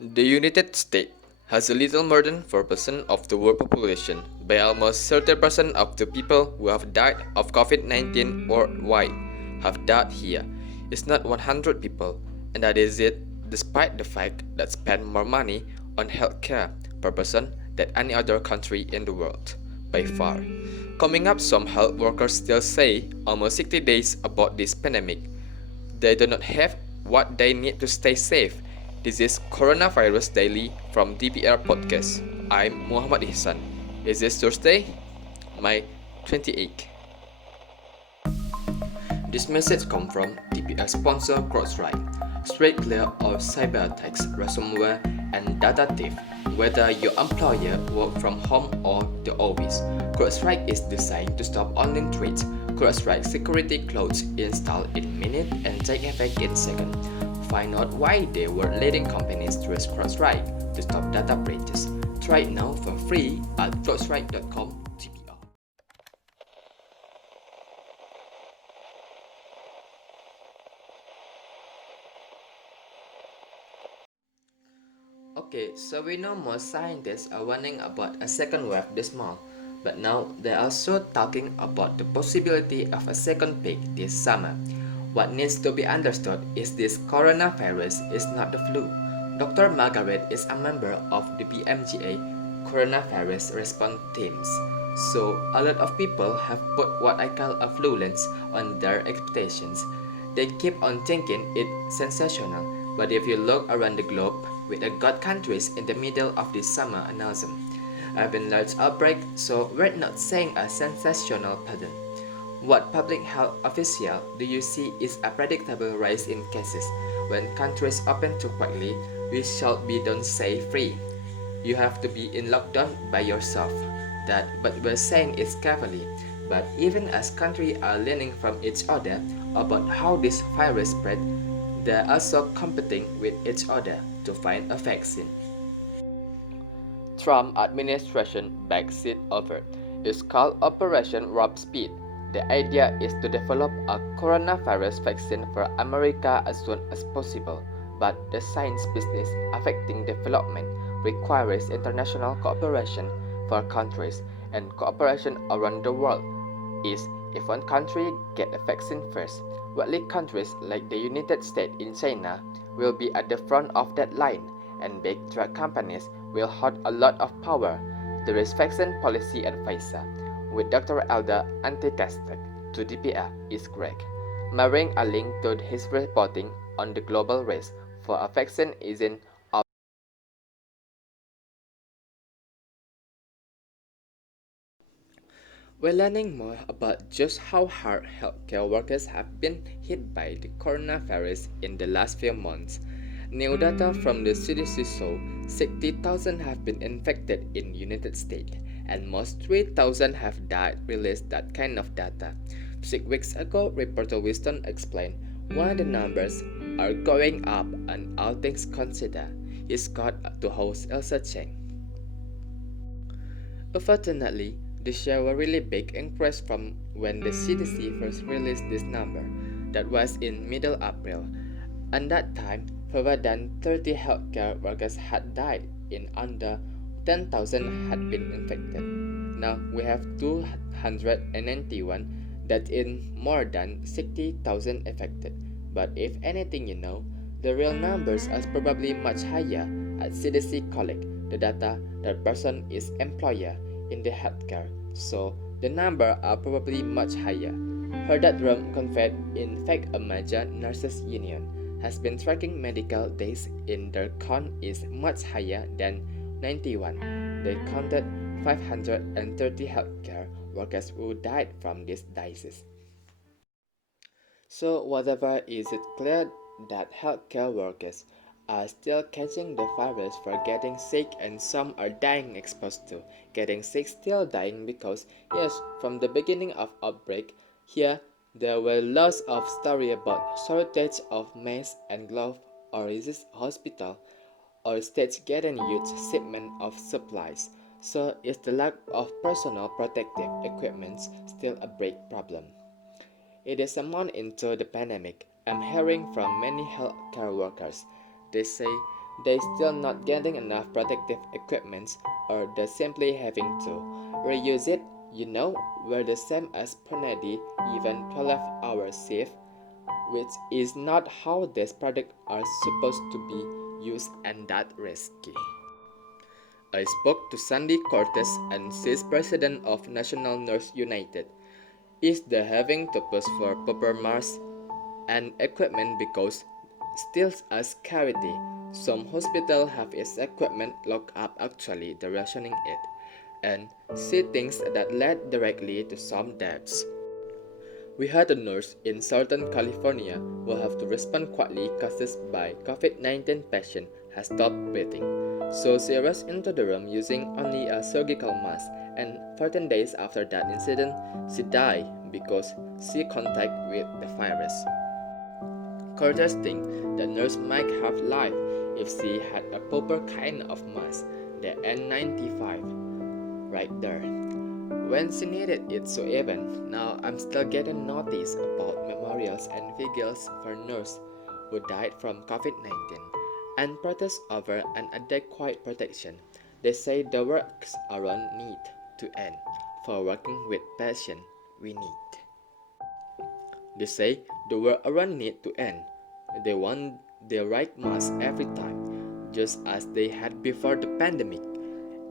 The United States has a little more than 4% of the world population, but almost 30% of the people who have died of COVID-19 worldwide have died here. It's not 100 people, and that is it, despite the fact that spend more money on healthcare per person than any other country in the world, by far. Coming up, some health workers still say almost 60 days about this pandemic. They do not have what they need to stay safe. This is Coronavirus Daily from DPR Podcast. I'm Muhammad Ihsan. Is this Thursday? May 28th. This message comes from DPR sponsor CrowdStrike. Straight clear of cyber attacks, ransomware, and data theft. Whether your employer work from home or the office, CrowdStrike is designed to stop online threats. CrowdStrike security clouds install in minutes and take effect in seconds. Find out why they were leading companies to use CrowdStrike to stop data breaches. Try it now for free at crowdstrike.com. Okay, so we know most scientists are warning about a second wave this month, but now they're also talking about the possibility of a second peak this summer. What needs to be understood is this coronavirus is not the flu. Dr. Margaret is a member of the BMGA coronavirus response teams. So a lot of people have put what I call a flu lens on their expectations. They keep on thinking it's sensational, but if you look around the globe, with the God countries in the middle of this summer announcement, have been large outbreak, so we're not saying a sensational pattern. What public health official do you see is a predictable rise in cases. When countries open too quickly, we shall be don't say free. You have to be in lockdown by yourself. That but we're saying it carefully. But even as countries are learning from each other about how this virus spread, they're also competing with each other to find a vaccine. Trump administration backseat over. It's called Operation Warp Speed. The idea is to develop a coronavirus vaccine for America as soon as possible, but the science business affecting development requires international cooperation for countries, and cooperation around the world is if one country get a vaccine first, wealthy countries like the United States and China will be at the front of that line, and big drug companies will hold a lot of power. There is vaccine policy advisor with Dr. Elder Antikastek to DPR is Greg, marrying a link to his reporting on the global race for a vaccine is in. We're learning more about just how hard healthcare workers have been hit by the coronavirus in the last few months. New data from the CDC show 60,000 have been infected in United States, and most 3,000 have died. Released that kind of data. 6 weeks ago, reporter Winston explained why the numbers are going up and all things considered. He's got to host Elsa Cheng. Unfortunately, the share were really big increase from when the CDC first released this number. That was in middle April. At that time, fewer than 30 healthcare workers had died and under 10,000 had been infected. Now we have 291, that in more than 60,000 affected. But if anything the real numbers are probably much higher. At CDC collect the data that person is employer in the healthcare, so the number are probably much higher. For that room confed, in fact a major nurses union has been tracking medical days in their count is much higher than 91. They counted 530 healthcare workers who died from this disease. So whatever is it clear that healthcare workers are still catching the virus for getting sick, and some are dying exposed to getting sick, still dying because yes, from the beginning of outbreak here there were lots of story about shortage of masks and gloves, or is this hospital or states getting huge shipment of supplies. So is the lack of personal protective equipment still a big problem? It is a month into the pandemic. I'm hearing from many healthcare workers. They say they still not getting enough protective equipment or they're simply having to reuse it. We're the same as Pernadi, even 12-hour shift, which is not how these products are supposed to be used and that risky. I spoke to Sandy Cortez and she's president of National Nurse United. Is the having to push for proper masks and equipment because still a scarcity. Some hospitals have its equipment locked up actually the rationing it, and she thinks that led directly to some deaths. We had a nurse in Southern California who have to respond quickly cases by COVID-19 patient has stopped breathing. So she rushed into the room using only a surgical mask, and 14 days after that incident, she died because she contact with the virus. Curtis thinks the nurse might have lived if she had a proper kind of mask, the N95, right there. When she needed it so even, now I'm still getting notice about memorials and vigils for nurses who died from COVID-19 and protests over an adequate protection. They say the works around need to end. For working with patients, we need. They say the work around need to end. They want the right mask every time, just as they had before the pandemic.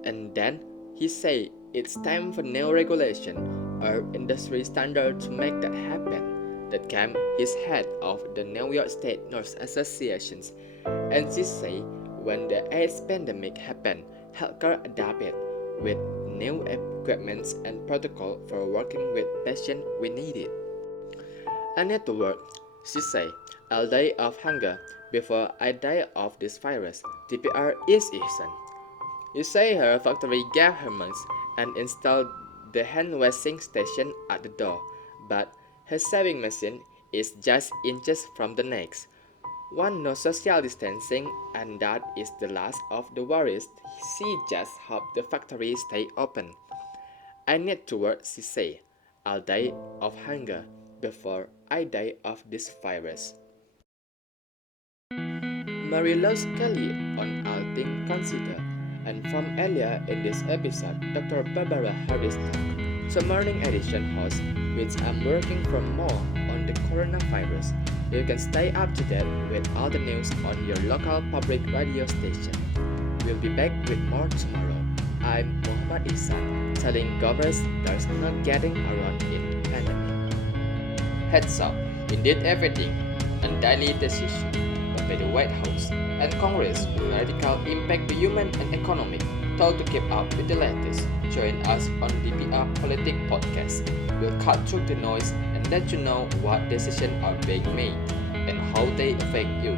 And then he say it's time for new regulation or industry standard to make that happen. That came his head of the New York State Nurse Associations, and she say when the AIDS pandemic happened, healthcare adapted with new equipment and protocol for working with patients we needed. I need to work, she say. I'll die of hunger before I die of this virus. TPR is Ihsan. You say her factory gave her months and installed the hand washing station at the door, but her sewing machine is just inches from the next. One no social distancing, and that is the last of the worries. She just hope the factory stay open. I need to work, she say. I'll die of hunger before I die of this virus. Mary loves Kelly on All Things Considered, and from earlier in this episode, Dr. Barbara Harrison, the morning edition host, which I'm working from more on the coronavirus. You can stay up to date with all the news on your local public radio station. We'll be back with more tomorrow. I'm Muhammad Ihsan, telling governors there's no getting around in pandemic. Heads up, we did everything, and daily decision by the White House and Congress will radically impact the human and economic. Told to keep up with the latest, join us on DPR Politic Podcast. We'll cut through the noise and let you know what decisions are being made and how they affect you.